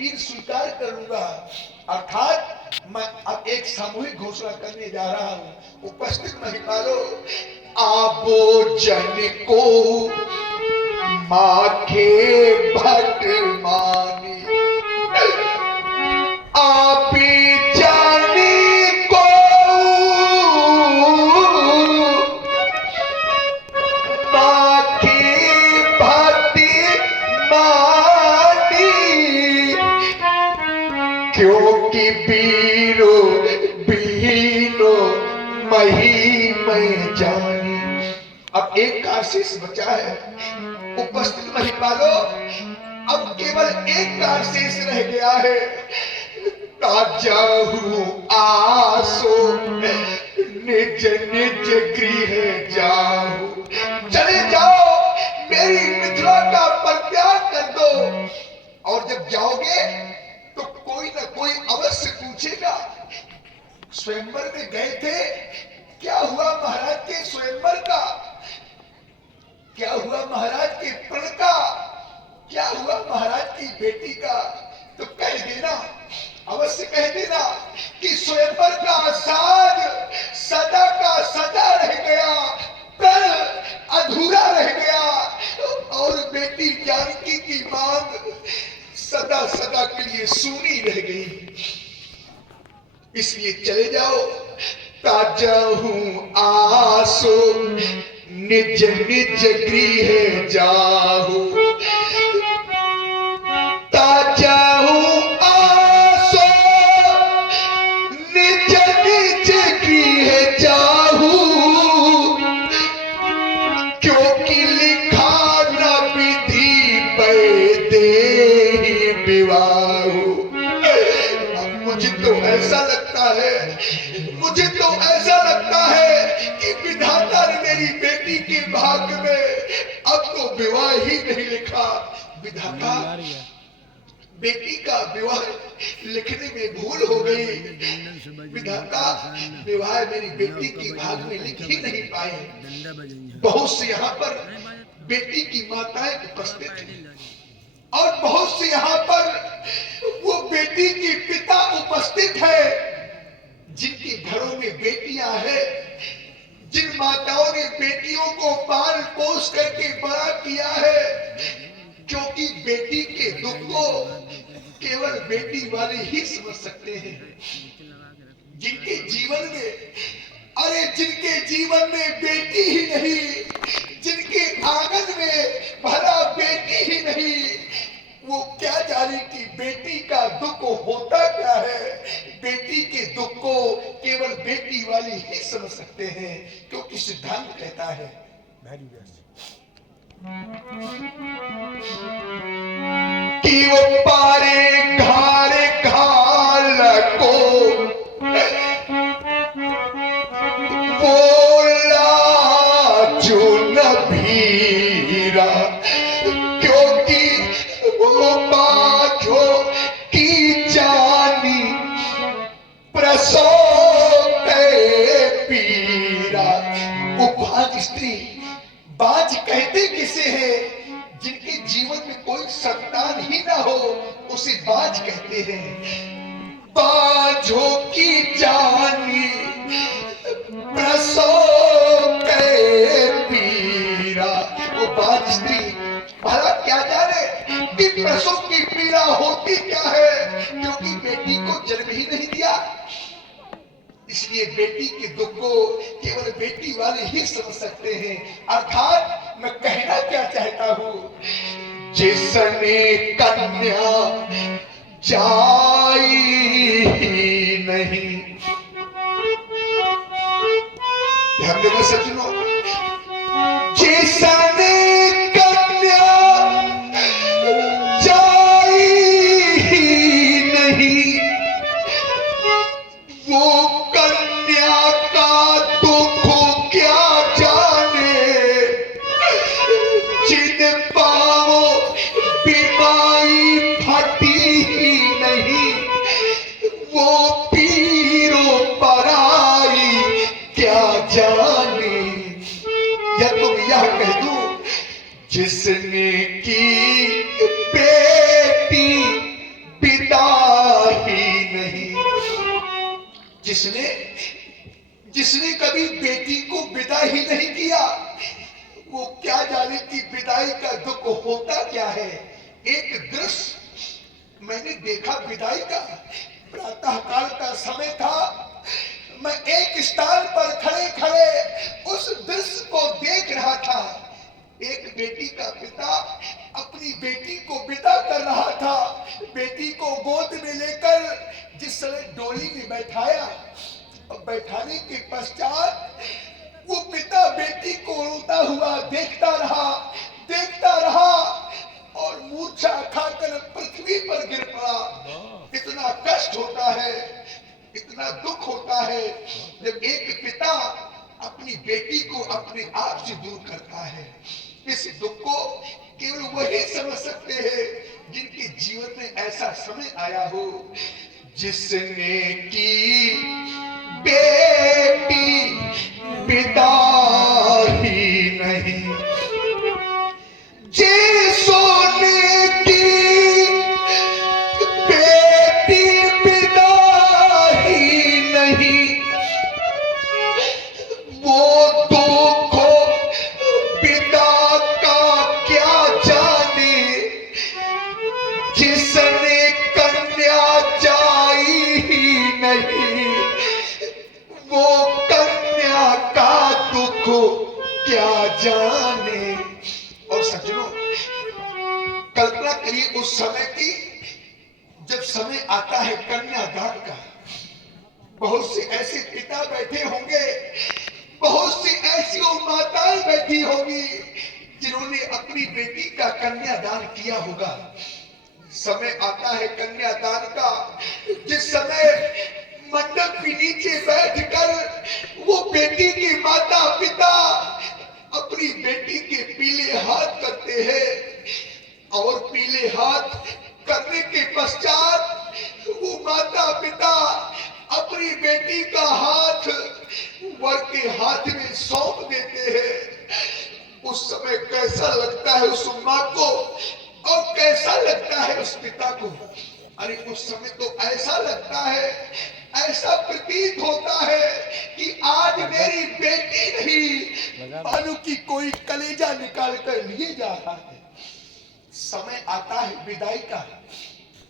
वीर स्वीकार करूंगा। अर्थात मैं अब एक सामूहिक घोषणा करने जा रहा हूं। उपस्थित महिमानो, आबो जन को माखे भट मानी, आप जानी को माखे भट मानी, क्योंकि बीरो बीनो मही में जानी। अब एक का शेष बचा है। उपस्थित महिमानो, अब केवल एक का शेष रह गया है। ताजाहू आसो निज निज गृह जाहू। चले जाओ, मेरी मिथिला का परित्याग कर दो। और जब जाओगे तो कोई ना कोई अवश्य पूछेगा, स्वयंवर में गए थे, क्या हुआ महाराज के स्वयंवर का, क्या हुआ महाराज के प्रण का, क्या हुआ महाराज की बेटी का। तो कह देना, अवश्य कह देना कि स्वयंवर का साज सदा का सदा रह गया, प्रण अधूरा रह गया, और बेटी जानकी की मांग सदा सदा के लिए सूनी रह गई। इसलिए चले जाओ। ताजाहू आसो निज निज गृह जाहू। ताजाहू आसो निज निज गृह जाहू, क्योंकि लिखा न विधि पे देहि विवाहु। मुझे तो ऐसा लगता है, मुझे तो ऐसा लगता है कि विधाता ने मेरी बेटी के भाग्य में अब तो विवाह ही नहीं लिखा। विधाता, बेटी का विवाह लिखने में भूल हो गई। विधाता, विवाह मेरी बेटी के भाग्य में लिख ही नहीं पाए। बहुत से यहाँ पर बेटी की माताएं उपस्थित हैं, और बहुत से यहाँ पर वो बेटी के पिता उपस्थित है, जिनके घरों में बेटियां हैं, जिन माताओं ने बेटियों को पाल पोस करके बड़ा किया है, क्योंकि बेटी के दुख को केवल बेटी वाले ही समझ सकते हैं। जिनके जीवन में, अरे जिनके जीवन में बेटी ही नहीं, जिनके आंगन में भला बेटी ही नहीं, वो क्या जाने कि बेटी का दुख होता क्या है। बेटी के दुख को केवल बेटी वाले ही समझ सकते हैं, क्योंकि सिद्धांत कहता है कि वो पारे घारे घाल को बोला जो न भीरा, क्योंकि वो बाझो की जानी प्रसव के पीरा। वो बाझ स्त्री, बाझ कहते किसे है? जिनके जीवन में कोई संतान ही ना हो, उसे बाझ कहते हैं। बाझो की जानी प्रसव के पीरा। वो बाझ स्त्री भला क्या जाने कि प्रसव की पीड़ा होती क्या है, क्योंकि बेटी को जन्म ही नहीं दिया। इसलिए बेटी के दुख को केवल बेटी वाले ही समझ सकते हैं। अर्थात मैं कहना क्या चाहता हूं, जिसने कन्या जाई नहीं, ध्यान देना सज्जनों, जिसने कन्या जाई नहीं, वो कन्या का दुख क्या जाने। जिन पाओ बीमारी फटी ही नहीं, वो पीरो पराई क्या जाने। या तुम यह कह दो, जिसने की बेटी जिसने जिसने कभी बेटी को विदा ही नहीं किया, वो क्या जाने कि विदाई का दुख होता क्या है। एक दृश्य मैंने देखा विदाई का, प्रातःकाल का समय था। मैं एक स्थान पर खड़े खड़े उस दृश्य को देख रहा था। एक बेटी का पिता अपनी बेटी को विदा कर रहा था। बेटी को गोद में लेकर जिस समय डोली में बैठाया और बैठाने के पश्चात वो पिता बेटी को रोता हुआ देखता रहा और मूर्छा खाकर पृथ्वी पर गिर पड़ा। इतना कष्ट होता है, इतना दुख होता है जब एक पिता अपनी बेटी को अपने आप से दूर करता है। इस दुख को केवल वही समझ सकते हैं जिनके जीवन में ऐसा समय आया हो, जिसने की बेटी पिता ही नहीं, जिसने की बेटी पिता ही नहीं, वो दुख पिता का क्या जाने, जिसने कन्या जाई ही नहीं, वो कन्या का दुख क्या जाने। और सज्जनों, कल्पना करिए उस समय की, जब समय आता है कन्यादान का। बहुत से ऐसे पिता बैठे होंगे, बहुत सी ऐसी माताएं बैठी होंगी जिन्होंने अपनी बेटी का कन्यादान किया होगा। समय आता है कन्यादान का, जिस समय मंडप के नीचे बैठकर वो बेटी की माता पिता अपनी बेटी के पीले हाथ करते हैं और पीले हाथ करने के पश्चात वो माता पिता अपनी बेटी का हाथ वर के हाथ में सौंप देते हैं। उस समय कैसा लगता है उस माँ को और कैसा लगता है उस पिता को। अरे उस समय तो ऐसा लगता है, ऐसा प्रतीत होता है कि आज मेरी बेटी नहीं, मानो कि कोई कलेजा निकाल कर लिए जा रहा है। समय आता है विदाई का।